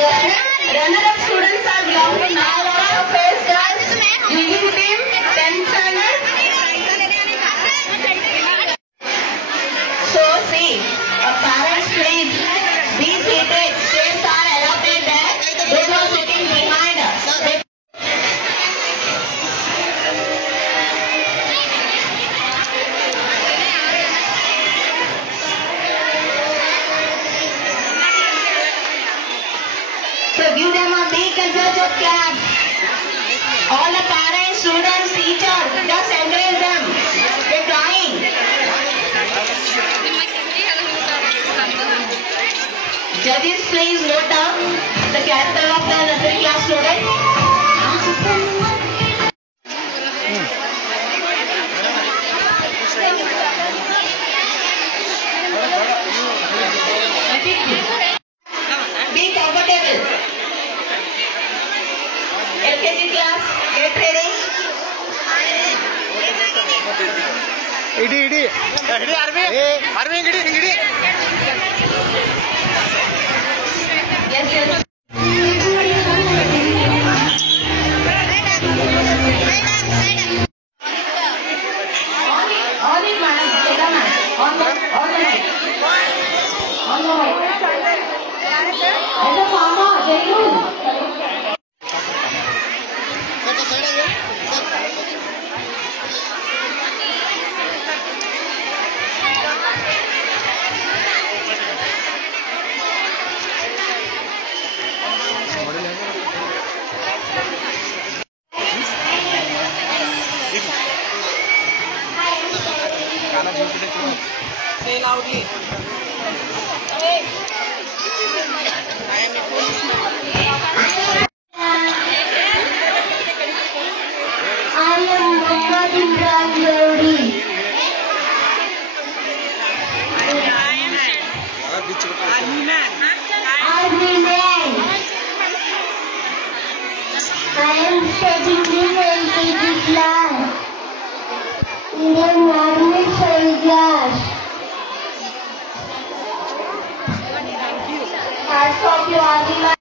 Runner-up students are belong to now first class leading team 10th standard. So see, parents please be seated. Seats are allotted there. Those who are sitting behind us. So give them a big concerted clap. All the parents, students, teachers, just encourage them. They're trying. Judges, please note down the character of the nursery class student. Be comfortable. LKG class, get ready. Idi Arvind Idi. Yes. On it, madam. Cheta, madam. On the right. On the right. As a farmer, Jainu. Say loudly. I am Muhammad Imran Lodi. I remain. I am studying in LKG class. Indian Army soldiers. Hats off to Army life.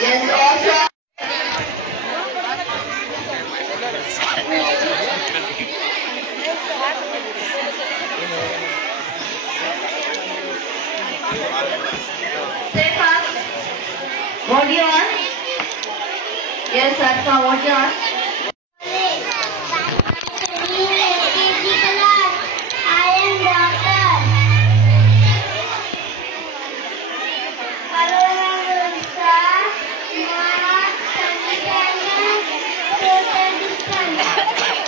Yes, also. Say fast. What do you want? Yes, Satma, what do you want?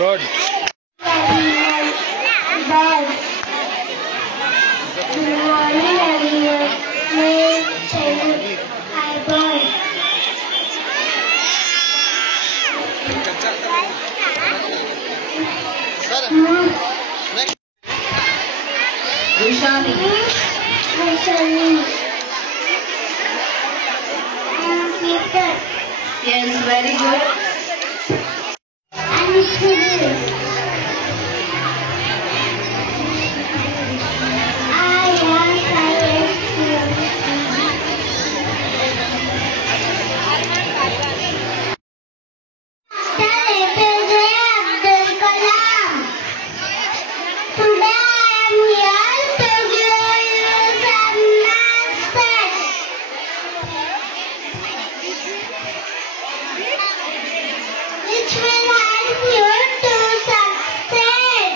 Third. Vishali. Yes, very good. Which will help you to succeed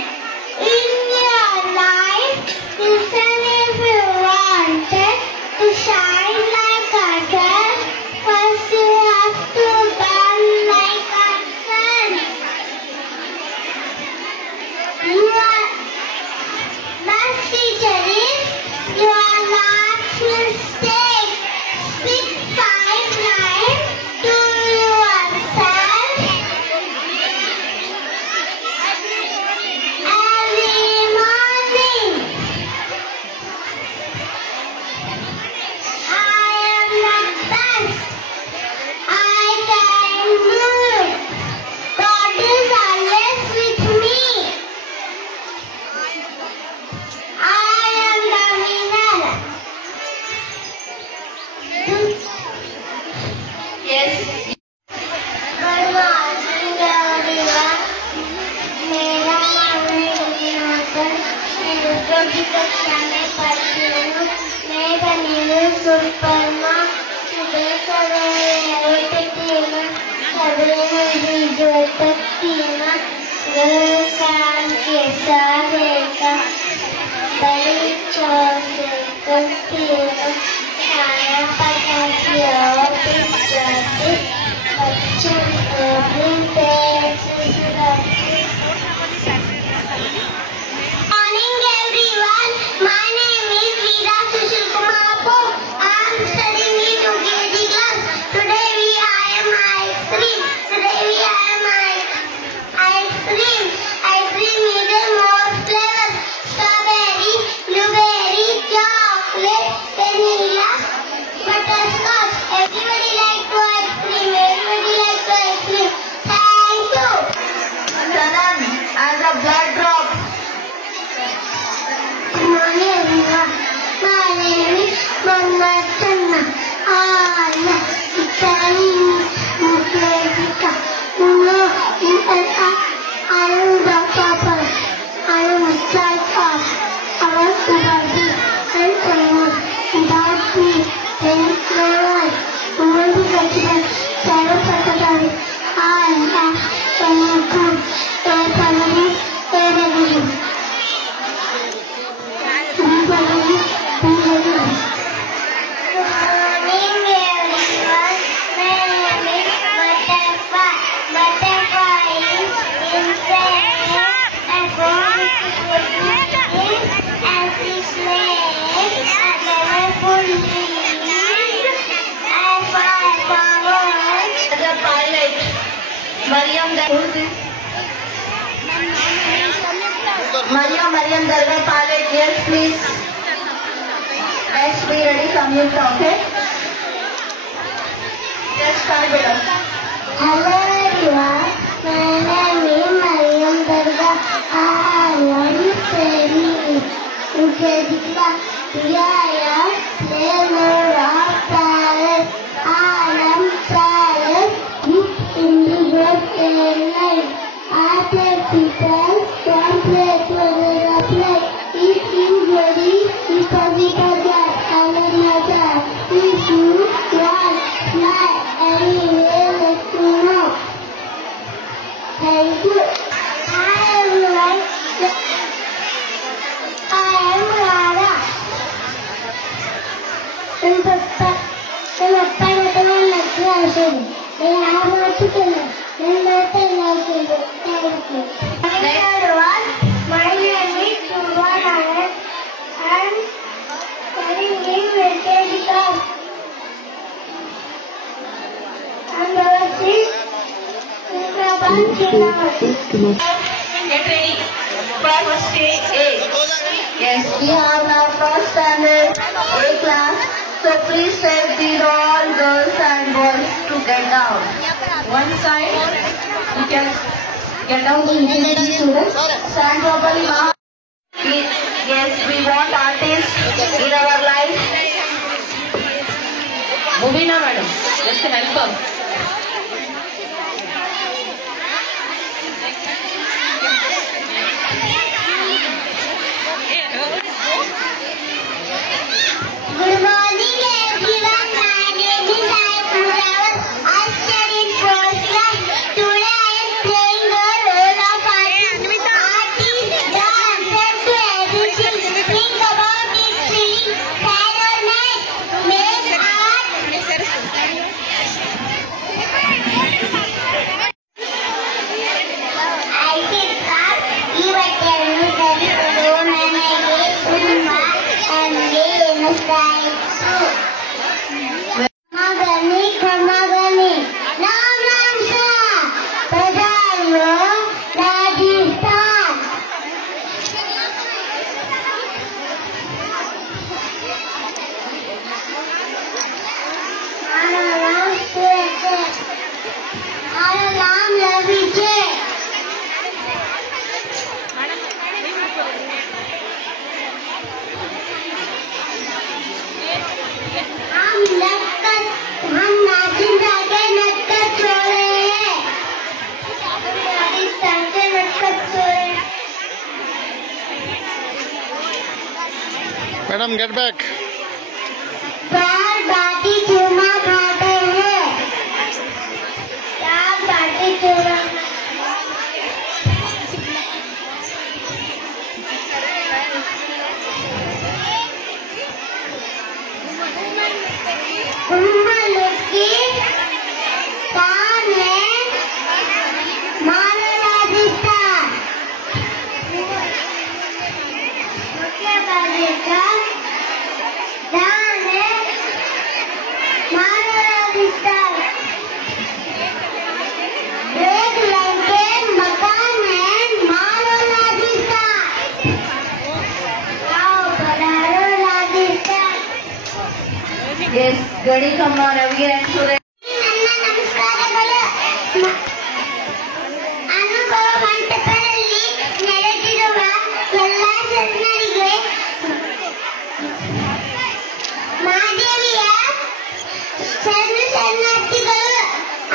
in your life. Listen, if you wanted to shine like others, first you have to burn like a sun. Your best teacher is your last mistake. Speak 5 lines to yourself every morning. I am the best. I can do it. God is always with me. I am the winner. Yes. Good morning, everyone. मेरा नाम है रवीनाकर। मैं दूसरी कक्षा में पढ़ती हूँ। मैं बनी हूँ सुपरमा। सुबह सवेरे उठती हूँ। सवेरे मेरी जो तकती हूँ। घर काम के सारे का बड़ी चौक से करती हूँ। खाना पकाती हूँ। बच्चों को भी पेट से सुलाती हूँ। Morning everyone, my name is Veera Sushil Kumar Paul. I am studying in UKG class. Today I am ice cream. Ice cream is a more flavors: strawberry, blueberry, chocolate, vanilla, butterscotch. Everybody like to ice cream. Thank you. Sanam, as a blood drop. Good morning everyone. My name is Mama Channa. I am studying in Jessica. I am the papa. I am a child of our Subadi and famous Bhakti and Narayan. Woman to President Sarah Sakatari. I am very good. A family, a religion. Good morning everyone. My name is Butterfly. Butterfly is insane. And she slays a colorful dreams. And for powers. As a pilot. Mariam Darga. Mariam Darga pilot. Yes, please. Let's be ready. Samyukta, okay? Let's start with us. Hello everyone. My name is Mariam Darga. I am studying in Kerala. Here there are parrots. I am parrot with individual airline. I take people from place to another place. It is very impossible that I am not there. If you want fly anywhere, let me know. Thank you. Hi everyone. I am Rara. I'm Papa. I'm a pilot of my class. I have a chicken. I'm not a license. Thank you. Hi everyone. My name is Suman. I'm studying in Vintage class. I'm going to Get ready. first A. Yes, we have now first standard A class. So please take these all girls and boys to get down. One side, you can get down the EKG students. Stand properly, Ma. Yes, we want artists in our life. Mubina madam, just to help us. Good morning everyone, my name is Ayapur. I study in first class. Today I am playing the role of artist. Artist, the answer to everything. Think about it, feeling sad or night. Make art. I think art, give a tell me that alone and I get good mark and lay in the sky. Kamagani, Nam Sa, Pradhanyo, Rajasthan. Anaram Suete, Anaram Laviche. हम नाचिन जाके नटकट सो रहे हैं। राजस्थान के नटकट सो रहे हैं। Madam get back. चार बाटी चूरमा खाते हैं। चार बाटी चूरमा। Yes, Gadi Khamma, Ravi and Suresh. ನನ್ನ ನಮಸ್ಕಾರಗಳು. ಅನುಭವ ಮಂಟಪದಲ್ಲಿ ನೆಲೆಸಿರುವ ಎಲ್ಲ ಜನರಿಗೆ ಮಾದೇವಿಯ ಶರಣಾರ್ಥಿಗಳು.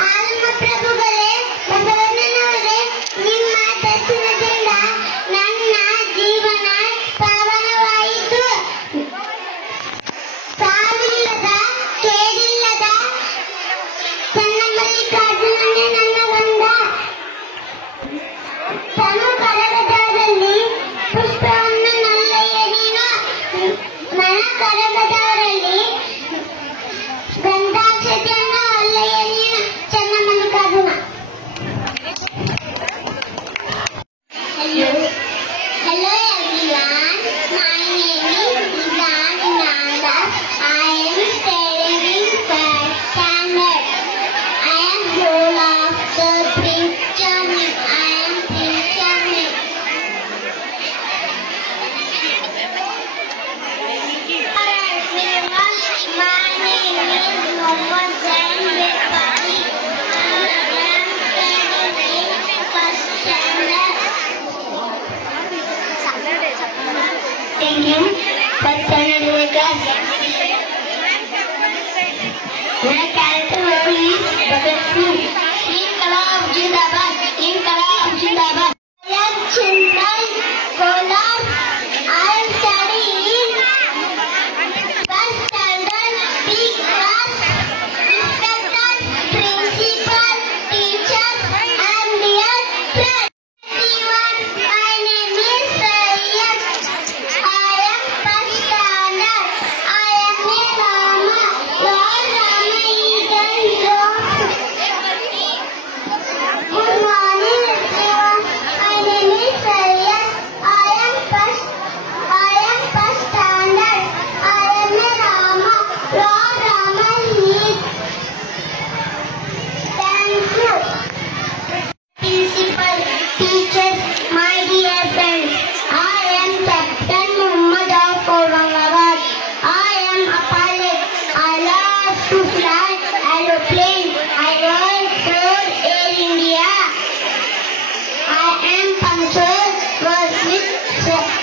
ಆಲ್ಮಪ್ರಭುಗಳೇ, ಬಸವಣ್ಣನವರೇ, ನಿಮ್ಮ ದರ್ಶನದಿಂದ ನನ್ನ ಜೀವನ ಪಾವನವಾಯಿತು. ಸಾವಿಲ್ಲದ ಕೇಳಿಲ್ಲದ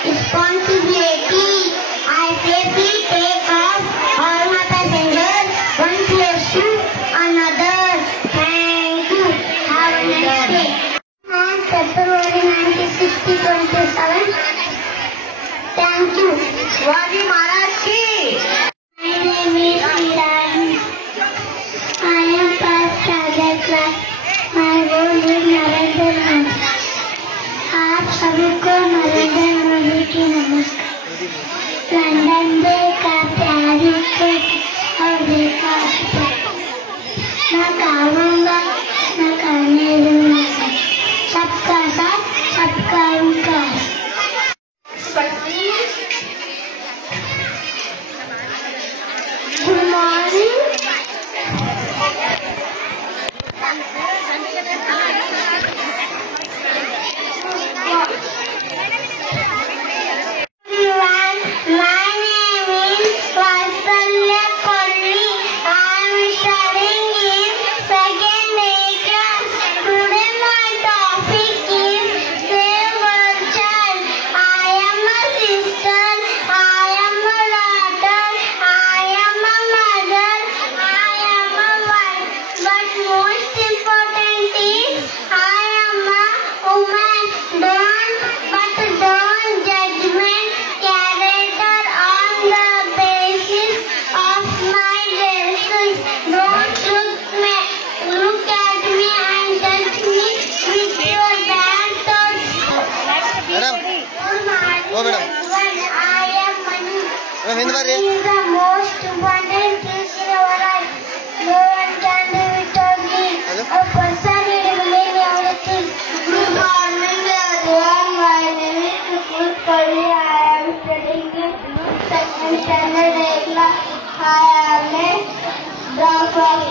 responsibility. I safely take off all my passengers, one place to another. Thank you. Have a nice day. On February 1927. Thank you. Shivaji Maharaj की My name is Iran. I am first standard class. My role is Narendra Modi. आप सभी को नरेंद्र मोदी की नमस्कार. London देखा Paris और देखा न खाऊंगा न खाने दूंगा. सबका साथ सबका विकास. Good morning. Everyone, my name is Vasalya Kolli. I am studying in second A class. Today my topic is Save World Child. I am a sister. I am a daughter. I am a mother. I am a wife. But most important is I am a woman. Don't judge my character on the basis of my dresses. Don't look at me and judge me with your bad thoughts. Madam. Good morning, Oh, madam. everyone. I am Manu. Madam, in the Money is the most important thing in our life. No one can do without it. Hello? A person is many everything. Good morning, everyone. My name is Sukul Kolli. I am studying in second standard A class. I am a the first